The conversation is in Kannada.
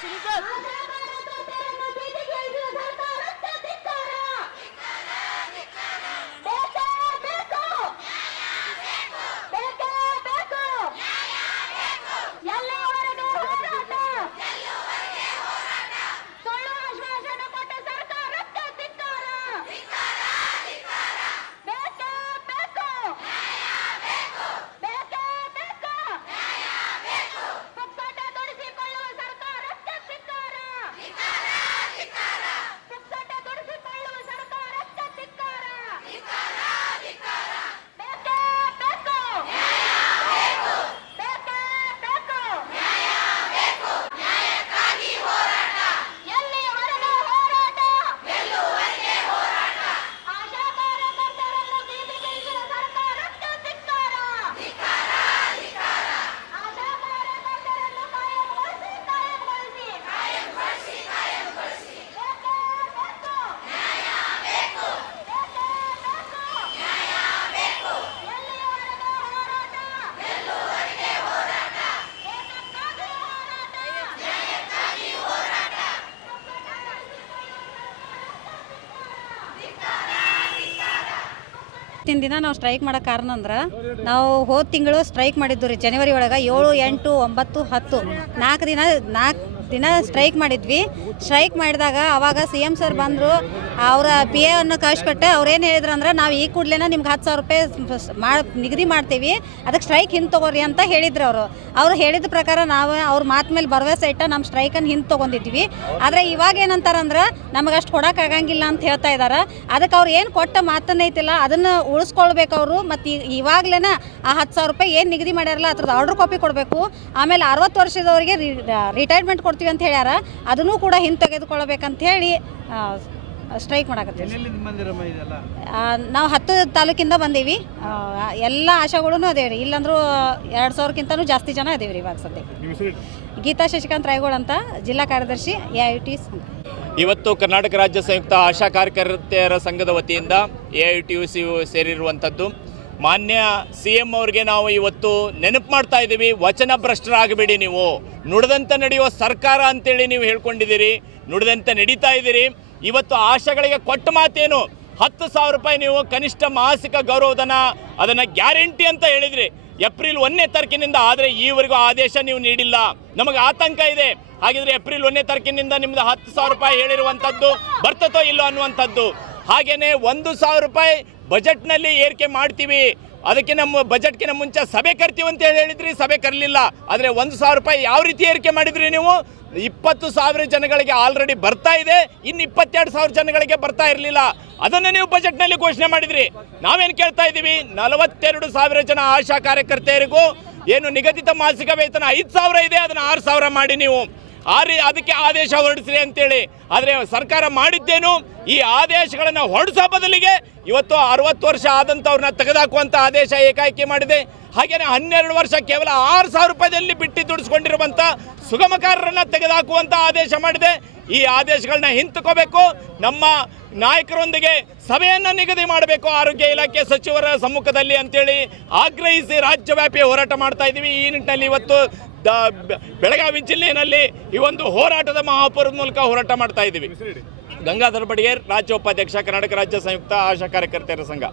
すいま。ಇವತ್ತಿನ ದಿನ ನಾವು ಸ್ಟ್ರೈಕ್ ಮಾಡೋ ಕಾರಣ ಅಂದ್ರೆ ನಾವು ಹೋದ ತಿಂಗಳು ಸ್ಟ್ರೈಕ್ ಮಾಡಿದ್ದು ರೀ ಜನವರಿ ಒಳಗೆ ಏಳು, ಎಂಟು, ಒಂಬತ್ತು, ಹತ್ತು. ನಾಲ್ಕು ದಿನ, ನಾಲ್ಕು ದಿನ ಸ್ಟ್ರೈಕ್ ಮಾಡಿದ್ವಿ. ಸ್ಟ್ರೈಕ್ ಮಾಡಿದಾಗ ಅವಾಗ ಸಿ ಎಂ ಸರ್ ಬಂದರು, ಅವರ ಪಿ ಎ ಅನ್ನು ಕಳಿಸ್ಕೊಟ್ಟೆ ಅವ್ರು ಏನು ಹೇಳಿದ್ರು ಅಂದ್ರೆ, ನಾವು ಈ ಕೂಡಲೇ ನಿಮ್ಗೆ ಹತ್ತು ಸಾವಿರ ರೂಪಾಯಿ ಮಾ ನಿಗದಿ ಮಾಡ್ತೀವಿ ಅದಕ್ಕೆ ಸ್ಟ್ರೈಕ್ ಹಿಂದೆ ತೊಗೋರಿ ಅಂತ ಹೇಳಿದ್ರು ಅವರು. ಅವ್ರು ಹೇಳಿದ ಪ್ರಕಾರ ನಾವು ಅವ್ರ ಮಾತು ಮೇಲೆ ಭರವಸೆ ಇಟ್ಟ ನಮ್ಮ ಸ್ಟ್ರೈಕನ್ನು ಹಿಂದೆ ತೊಗೊಂಡಿದ್ವಿ. ಆದರೆ ಇವಾಗ ಏನಂತಾರಂದ್ರೆ ನಮಗೆ ಅಷ್ಟು ಕೊಡೋಕ್ಕಾಗಂಗಿಲ್ಲ ಅಂತ ಹೇಳ್ತಾ ಇದ್ದಾರೆ ಅದಕ್ಕೆ ಅವ್ರು ಏನು ಕೊಟ್ಟ ಮಾತನ್ನ ಐತಿಲ್ಲ ಅದನ್ನು ಉಳಿಸ್ಕೊಳ್ಬೇಕು ಅವರು. ಮತ್ತು ಇವಾಗಲೇ ಆ ಹತ್ತು ಸಾವಿರ ರೂಪಾಯಿ ಏನು ನಿಗದಿ ಮಾಡ್ಯಾರಲ್ಲ ಅದ್ರದ್ದು ಆರ್ಡ್ರ್ ಕಾಪಿ ಕೊಡಬೇಕು. ಆಮೇಲೆ ಅರವತ್ತು ವರ್ಷದವರಿಗೆ ರಿಟೈರ್ಮೆಂಟ್ ಕೊಡ್ತೀವಿ ಅಂತ ಹೇಳ್ಯಾರ ಅದನ್ನು ಕೂಡ ಹಿಂದೆ ತೆಗೆದುಕೊಳ್ಬೇಕಂತ ಹೇಳಿ ಸ್ಟ್ರೈಕ್ ಮಾಡಕತ್ತೀವಿ. ನಾವು ಹತ್ತು ತಾಲೂಕಿಂದ ಬಂದೀವಿ. ಎಲ್ಲ ಆಶಾಗಳೂ ಅದೇವೆ ರೀ. ಇಲ್ಲಾಂದ್ರೂ ಎರಡು ಸಾವಿರಕ್ಕಿಂತನೂ ಜಾಸ್ತಿ ಜನ ಅದೇವಿ ರೀ ಇವಾಗ ಸದ್ಯಕ್ಕೆ. ಗೀತಾ ಶಶಿಕಾಂತ್ ರಾಯಗೋಳ್ ಅಂತ ಜಿಲ್ಲಾ ಕಾರ್ಯದರ್ಶಿ ಎ ಐ ಟಿ ಇವತ್ತು ಕರ್ನಾಟಕ ರಾಜ್ಯ ಸಂಯುಕ್ತ ಆಶಾ ಕಾರ್ಯಕರ್ತೆಯರ ಸಂಘದ ವತಿಯಿಂದ A I T U C ಸೇರಿರುವಂಥದ್ದು. ಮಾನ್ಯ ಸಿ ಎಂ ಅವ್ರಿಗೆ ನಾವು ಇವತ್ತು ನೆನಪು ಮಾಡ್ತಾ ಇದ್ದೀವಿ ವಚನ ಭ್ರಷ್ಟರಾಗಬೇಡಿ ನೀವು. ನುಡಿದಂತೆ ನಡೆಯುವ ಸರ್ಕಾರ ಅಂತೇಳಿ ನೀವು ಹೇಳ್ಕೊಂಡಿದ್ದೀರಿ, ನುಡಿದಂತೆ ನಡೀತಾ ಇದ್ದೀರಿ. ಇವತ್ತು ಆಶಾಗಳಿಗೆ ಕೊಟ್ಟ ಮಾತೇನು? ಹತ್ತು ಸಾವಿರ ರೂಪಾಯಿ ನೀವು ಕನಿಷ್ಠ ಮಾಸಿಕ ಗೌರವಧನ, ಅದನ್ನು ಗ್ಯಾರಂಟಿ ಅಂತ ಹೇಳಿದ್ರಿ. ಏಪ್ರಿಲ್ ಒಂದನೇ ತಾರೀಕಿನಿಂದ, ಆದರೆ ಈವರೆಗೂ ಆದೇಶ ನೀವು ನೀಡಿಲ್ಲ. ನಮಗೆ ಆತಂಕ ಇದೆ. ಹಾಗಿದ್ರೆ ಏಪ್ರಿಲ್ ಒಂದನೇ ತಾರೀಕಿನಿಂದ ನಿಮ್ದು ಹತ್ತು ಸಾವಿರ ರೂಪಾಯಿ ಹೇಳಿರುವಂಥದ್ದು ಬರ್ತತೋ ಇಲ್ಲೋ ಅನ್ನುವಂಥದ್ದು. ಹಾಗೆಯೇ ಒಂದು ಸಾವಿರ ರೂಪಾಯಿ ಬಜೆಟ್ನಲ್ಲಿ ಏರಿಕೆ ಮಾಡ್ತೀವಿ. ಅದಕ್ಕೆ ನಮ್ಮ ಬಜೆಟ್ಗಿನ ಮುಂಚೆ ಸಭೆ ಕರ್ತೀವಿ ಅಂತ ಹೇಳಿದ್ರಿ, ಸಭೆ ಕರಲಿಲ್ಲ. ಆದರೆ ಒಂದು ಸಾವಿರ ರೂಪಾಯಿ ಯಾವ ರೀತಿ ಏರಿಕೆ ಮಾಡಿದ್ರಿ ನೀವು? ಇಪ್ಪತ್ತು ಸಾವಿರ ಜನಗಳಿಗೆ ಆಲ್ರೆಡಿ ಬರ್ತಾ ಇದೆ. ಇನ್ನು ಇಪ್ಪತ್ತೆರಡು ಸಾವಿರ ಜನಗಳಿಗೆ ಬರ್ತಾ ಇರಲಿಲ್ಲ. ಅದನ್ನು ನೀವು ಬಜೆಟ್ನಲ್ಲಿ ಘೋಷಣೆ ಮಾಡಿದ್ರಿ. ನಾವೇನು ಕೇಳ್ತಾ ಇದ್ದೀವಿ? ನಲವತ್ತೆರಡು ಸಾವಿರ ಜನ ಆಶಾ ಕಾರ್ಯಕರ್ತೆಯರಿಗೂ ಏನು ನಿಗದಿತ ಮಾಸಿಕ ವೇತನ ಐದು ಸಾವಿರ ಇದೆ, ಅದನ್ನು ಆರು ಸಾವಿರ ಮಾಡಿ ನೀವು. ಆ ರೀ, ಅದಕ್ಕೆ ಆದೇಶ ಹೊರಡಿಸ್ರಿ ಅಂತೇಳಿ. ಆದರೆ ಸರ್ಕಾರ ಮಾಡಿದ್ದೇನು? ಈ ಆದೇಶಗಳನ್ನು ಹೊರಡಿಸೋ ಬದಲಿಗೆ ಇವತ್ತು ಅರವತ್ತು ವರ್ಷ ಆದಂಥವ್ರನ್ನ ತೆಗೆದಾಕುವಂಥ ಆದೇಶ ಏಕಾಏಕಿ ಮಾಡಿದೆ. ಹಾಗೆಯೇ ಹನ್ನೆರಡು ವರ್ಷ ಕೇವಲ ಆರು ಸಾವಿರ ರೂಪಾಯಿದಲ್ಲಿ ಬಿಟ್ಟು ದುಡಿಸ್ಕೊಂಡಿರುವಂಥ ಸುಗಮಕಾರರನ್ನು ತೆಗೆದುಹಾಕುವಂಥ ಆದೇಶ ಮಾಡಿದೆ. ಈ ಆದೇಶಗಳನ್ನ ಹಿಂತಕೋಬೇಕು. ನಮ್ಮ ನಾಯಕರೊಂದಿಗೆ ಸಭೆಯನ್ನು ನಿಗದಿ ಮಾಡಬೇಕು ಆರೋಗ್ಯ ಇಲಾಖೆ ಸಚಿವರ ಸಮ್ಮುಖದಲ್ಲಿ ಅಂತೇಳಿ ಆಗ್ರಹಿಸಿ ರಾಜ್ಯವ್ಯಾಪಿ ಹೋರಾಟ ಮಾಡ್ತಾ ಇದ್ದೀವಿ. ಈ ನಿಟ್ಟಿನಲ್ಲಿ ಇವತ್ತು ದ ಬೆಳಗಾವಿ ಜಿಲ್ಲೆಯಲ್ಲಿ ಈ ಒಂದು ಹೋರಾಟದ ಮಹಾಪುರದ ಮೂಲಕ ಹೋರಾಟ ಮಾಡ್ತಾ ಇದ್ದೀವಿ. ಗಂಗಾಧರ ಬಡಿಗೇರ್ ರಾಜ್ಯ ಉಪಾಧ್ಯಕ್ಷ ಕರ್ನಾಟಕ ರಾಜ್ಯ ಸಂಯುಕ್ತ ಆಶಾ ಕಾರ್ಯಕರ್ತೆಯರ ಸಂಘ.